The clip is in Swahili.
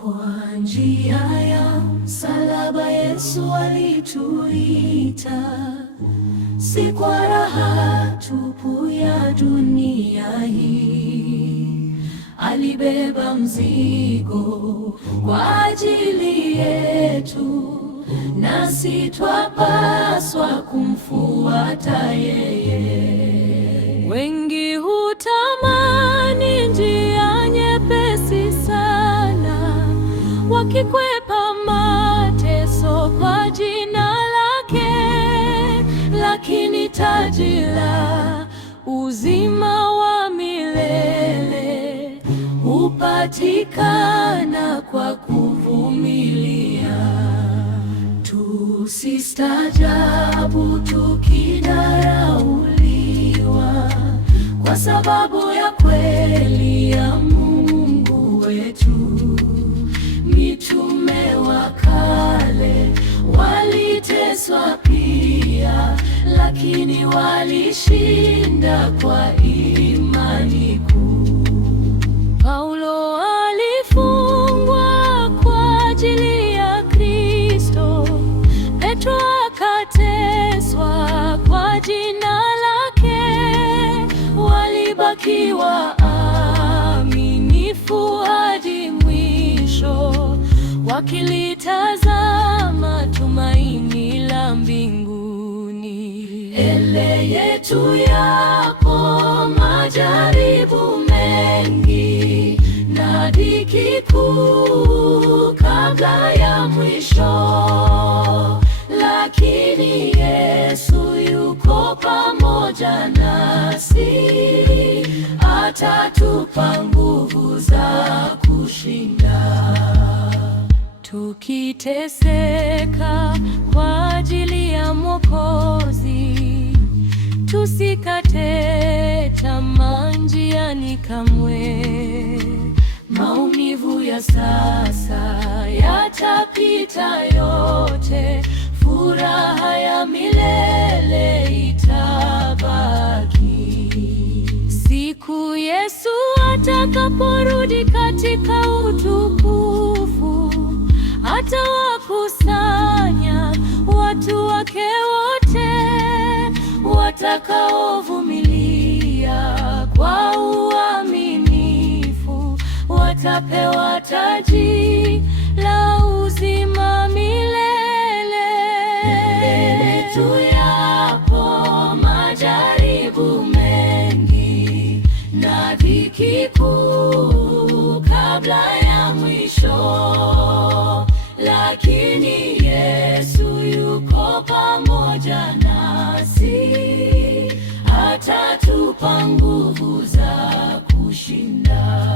Kwa njia ya msalaba Yesu alituita, si kwa raha tupu ya dunia hii. Alibeba mzigo kwa ajili yetu, nasi twapaswa kumfuata yeye. Wengi hutamani njia nyepesi sana, wakikwepa mateso kwa jina lake, lakini taji la uzima wa milele hupatikana kwa kuvumilia. Tusistajabu tukidharauliwa kwa sababu ya kweli ya Mungu wetu. Mitume wa kale waliteswa pia, lakini walishinda kwa imani kuu. Paulo alifungwa kwa ajili ya Kristo, Petro akateswa kwa jina lake. Walibaki waaminifu hadi mwisho, wakilitazama tumaini la mbinguni. Mbele yetu yapo majaribu mengi na dhiki kuu kabla ya mwisho, lakini Yesu yuko pamoja nasi, atatupa nguvu za kushinda. Tukiteseka kwa ajili ya Mwokozi, tusikate tamaa njiani kamwe. Maumivu ya sasa yatapita yote, furaha ya milele itabaki. Siku Yesu atakaporudi katika utukufu, atawakusanya watu wake wote watakaovumilia kwa uaminifu. Watapewa taji la uzima milele. Mbele yetu yapo majaribu mengi na dhiki kuu kabla ya mwisho, lakini Yesu yuko pamoja nasi, atatupa nguvu za kushinda.